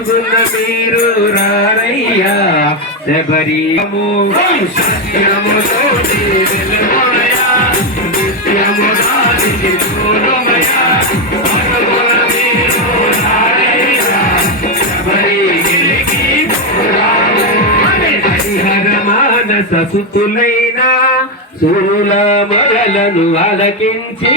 మీరు రారయ్యా శబరియము సత్యముతో వెలుగునయా నిత్యము దానికి మీరు రారయ్యా శబరికి హరిహర మానస సుతులైన సురుల అలకించి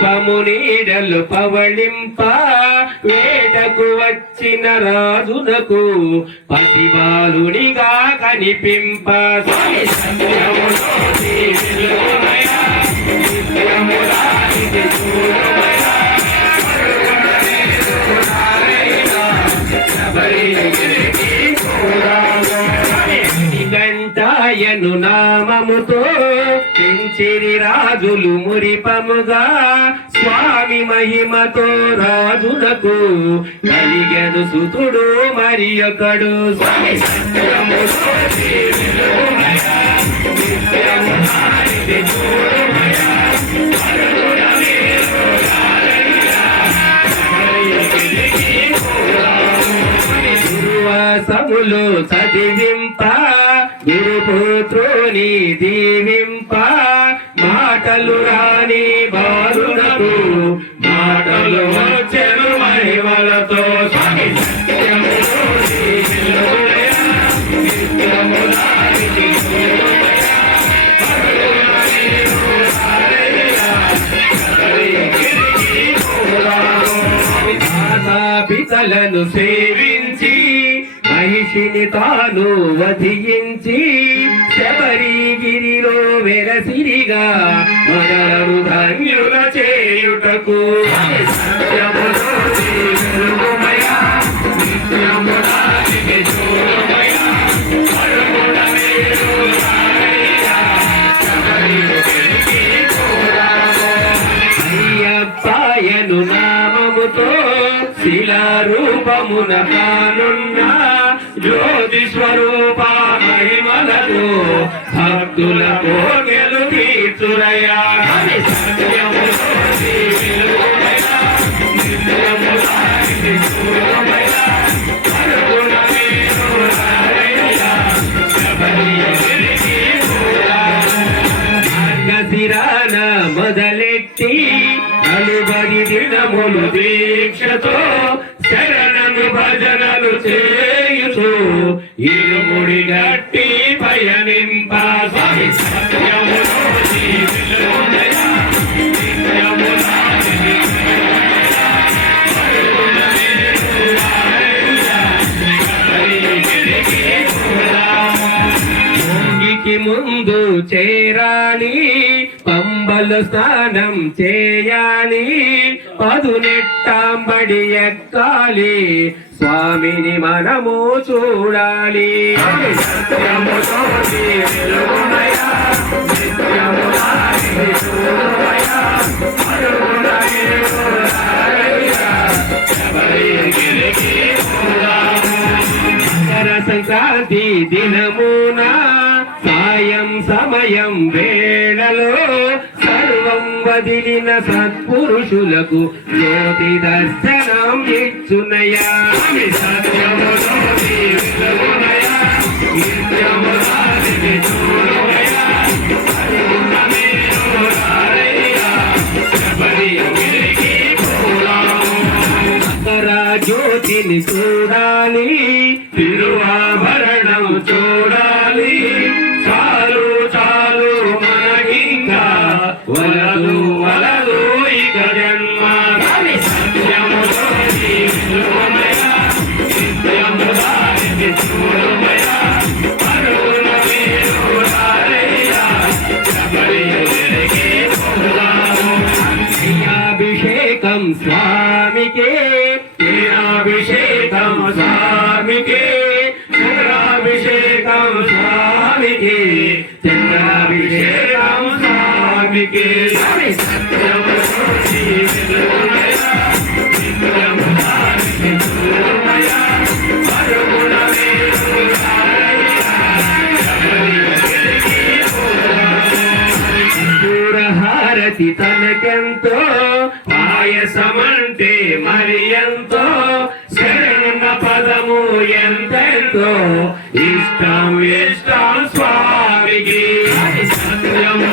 సర్పము నీడలు పవళింప వేటకు వచ్చిన రాజునకు పసిబాలుడిగా కనిపింప గంటాయను నామముతో పెంచిరి రాజులు మురిపముగా స్వామి మహిమతో రాజులకు కలిగను సుతుడు మరి ఒకడు. స్వామి సత్యముతో చదివింప గురుపుత్రుని దీవింప. మాటలు రాని బాలునకు మాటలు వచ్చెను మహిమలతో పితలను సేవి మహిషిని తాను వధించి శబరిగిరిలో వెరసిరిగా మనలను ధన్యుల చేయుటకు. నామముతో శిలారూపమున కానున్నా. జ్యోతి స్వరూప మహిమలతో భక్తుల కోగెలు తీర్చురయా సత్యములో నీ వెలుగుమయా, నిత్యము దానికి చూడుమయా, పరుగున మీరు రారయ్యా, శబరిగిరికి పోరాము. మార్గశిరాన మొదలెట్టి నలుబడి దినములు దీక్షతో శరణను భజనలు చేయుచు ఇరుముడి గట్టి పయనింప స్వామి. సత్యములో భోగికి ముందు చేరాలి పంబలు స్నానం చేయాలి పదునెట్టాంబడి ఎక్కాలి స్వామిని మనము చూడాలి. సంక్రాంతి దినమునా సమయం సమయం వేళలో సర్వం వదిలిన సత్పురుషులకు జ్యోతి దర్శనం ఇచ్చునయా? సత్యములో దానికి చూడుమయా, హారతి తనకెంతో పాయసమంటే మరి ఎంతో. శరణ పదము ఎంతెంతో? ఇష్టం ఇష్టం స్వామికి. సత్యము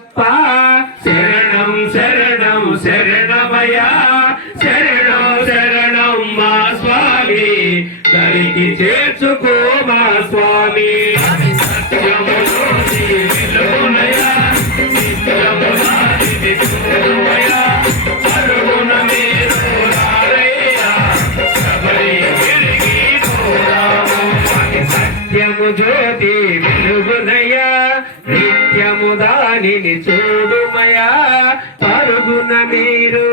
అయ్యప్ప శరణం శరణం శరణమయ. శరణం శరణం మా స్వామి. దరికి చేర్చుకో మా స్వామి. సత్యము వారిని చూడుమయా పరుగున మీరు